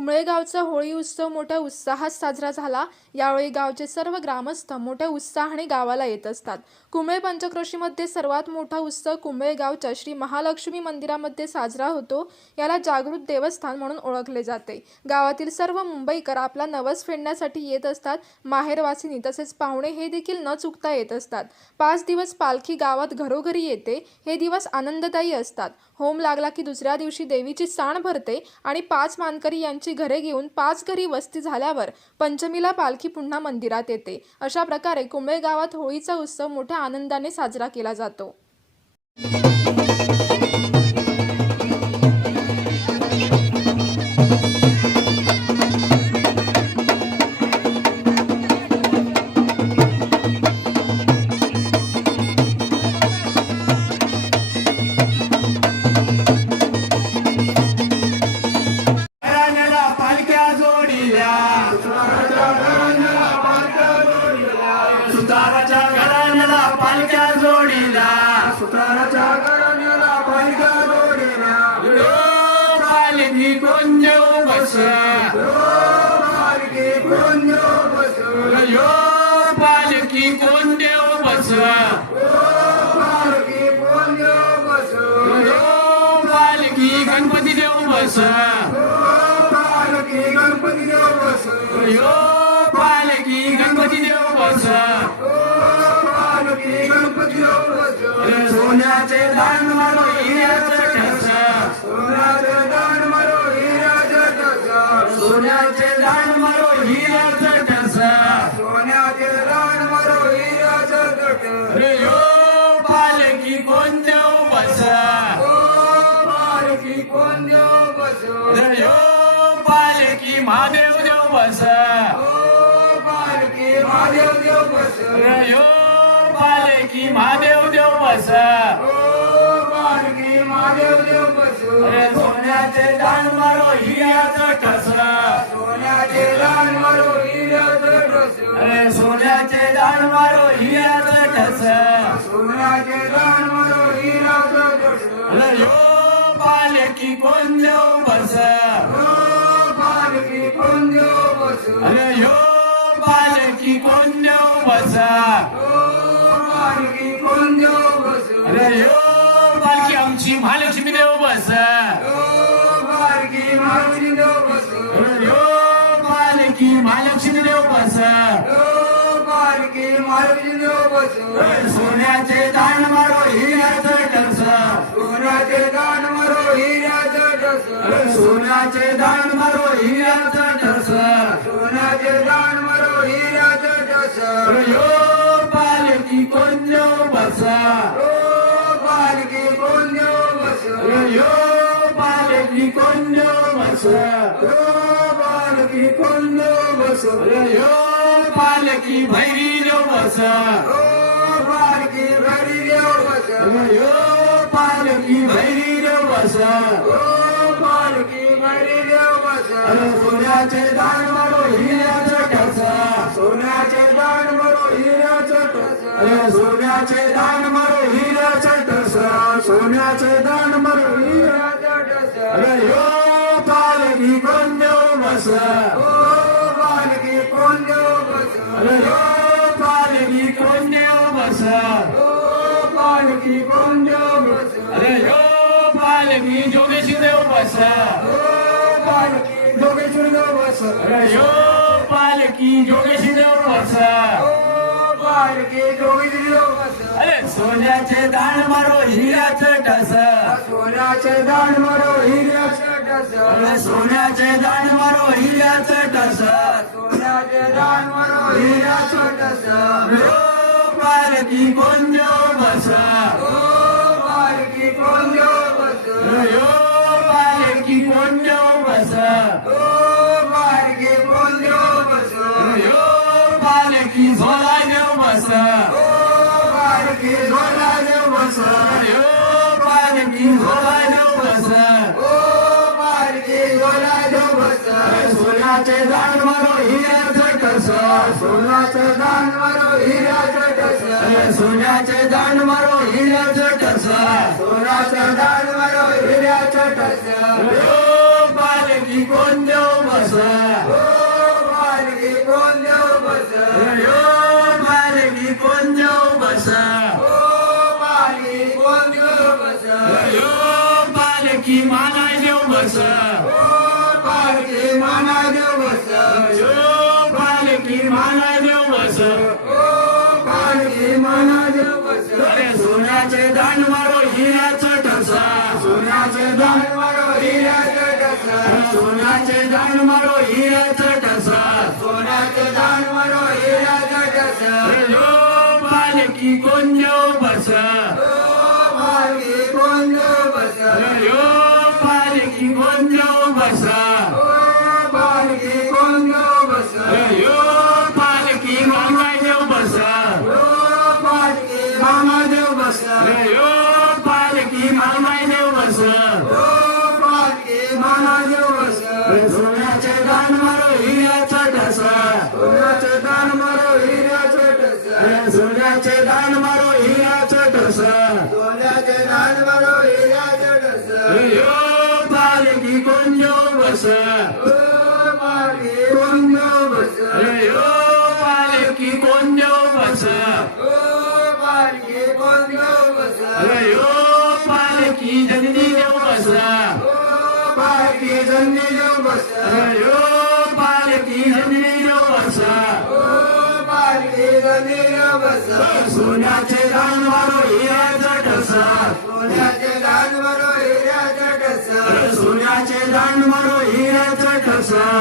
कुंबळेगावचा होळी उत्सव मोठ्या उत्साहात साजरा झाला. यावेळी गावचे सर्व ग्रामस्थ मोठ्या उत्साहाने गावाला येत असतात. कुंबळे पंचक्रोशीमध्ये सर्वात मोठा उत्सव कुंबळेगावच्या श्री महालक्ष्मी मंदिरामध्ये साजरा होतो. याला जागृत देवस्थान म्हणून ओळखले जाते. गावातील सर्व मुंबईकर आपला नवस फेडण्यासाठी येत असतात. माहेरवासिनी तसेच पाहुणे हे देखील न चुकता येत असतात. पाच दिवस पालखी गावात घरोघरी येते. हे दिवस आनंददायी असतात. होम लागला की दुसऱ्या दिवशी देवीची साण भरते आणि पाच मानकरी यांची घरे घेऊन पाच घरी वस्ती झाल्यावर पंचमीला पालखी पुन्हा मंदिरात येते. अशा प्रकारे कुंबळे गावात होळीचा उत्सव मोठ्या आनंदाने साजरा केला जातो. मार्गी गुन्यो बस मार्गी गुन्यो बस यो पालकी बस बस पालकी गणपती देव बस पालकी गणपती देव बस पालकी गणपती देव बस पालकी गणपती देव बस सोन्याचे सोन्याचे दान मारो हिऱ्याचं ठस सोन्याचे दान मारो हिऱ्याचे ठस अरे यो पालखी कोण देव बस पालखी गोंधळ बसव अरे यो पालखी महादेव देव बस पालखी महादेव देव बसव अरे यो पालखी महादेव देव बस पालखी महादेव देव बसव अरे सोन्याचे दान मारो हिऱ्याचं ठस. सोन्याचे दान मारो हिऱ्याचे ठस. सोन्याचे दान मारो हिऱ्याचं ठस. सोन्याचे दान मारो हिऱ्याचे ठस. अरे यो पालखी कोण देव बस पालखी गोंधळ बसव अरे यो पालखी कोण देव बस पालखी गोंधळ बसव अरे यो पालखी आमची महालक्ष्मी देव बस. बस सोन्याचे दान मारो हिऱ्याचं ठस सोन्याचे दान मारो हिऱ्याचे ठस सोन्याचे दान मारो हिऱ्याचं ठस सोन्याचे दान मारो हिऱ्याचे ठस यो पालकी कोण देव बस पालखी गोंधळ बसव अरे यो पालकी कोण देव बस पालकी गोंधळ बस यो यो पालखी भैरी देव बस देव यो पालखी भैरी देव बस देव सोन्याचे दान मारो हिऱ्याचं ठस सोन्याचे दान मारो हिऱ्याचे ठस सोन्याचे दान मारो हिऱ्याचं ठस सोन्याचे दान मारो हिऱ्या हिऱ्याचे ठस अरे यो पालखी कोण देव बस पालखी कोण देव बस पालखी गोंधळ बसव अरे यो पालखी जोगेशी देव बस पालखी जोगेश्वर देव बसव अरे यो पालखी जोगेशी देव बस सोन्याचे दान मारो हिऱ्याचं ठस सोन्याचे दान मारो हिऱ्याचे ठस अरे सोन्याचे दान मारो हिऱ्याचं ठस सोन्याचे दान मारो हिऱ्याचे ठस पालखी कोण बस. सोन्याचे दान मारो हिऱ्याचे अरे सोन्याचे दान मारो हिऱ्याचं ठस सोन्याचे दान मारो हिऱ्याचे यो पालखी कोण देव? सोन्याचे दान मारो हिऱ्याचं ठसा. सोन्याचे दान मारो हिऱ्याचं ठसा. सोन्याचे दान मारो हिऱ्याचं ठसा. सोन्याचे दान मारो हिऱ्याचं ठसा. पालकी कोण पालकी मामा देव बस पालकी मामा देव बस सोन्याचे दान मारो हिऱ्याचा ठसा. सोन्याचे दान मारो हिऱ्याचं ठसा. सोन्याचे दान मारो हिऱ्याचा ठसा. सोन्याचे दान मारो हिऱ्याचं ठसा. यो पालकी कोण देव बस. पालकी कोण देव बस. यो पालकी कोण देव बस. पालकी कोण देव बस. यो पालकी जननी देव बस. पालकी जन्मी देव बस. यो पालकी जननी देव बस. पालकी जन्मी देव बस. सोन्याचे दान मारो हिऱ्याचा ठसा सोन्याचे दान मारो हिऱ्याचं ठसा सोन्याचे दान मारो हिऱ्याचा ठसा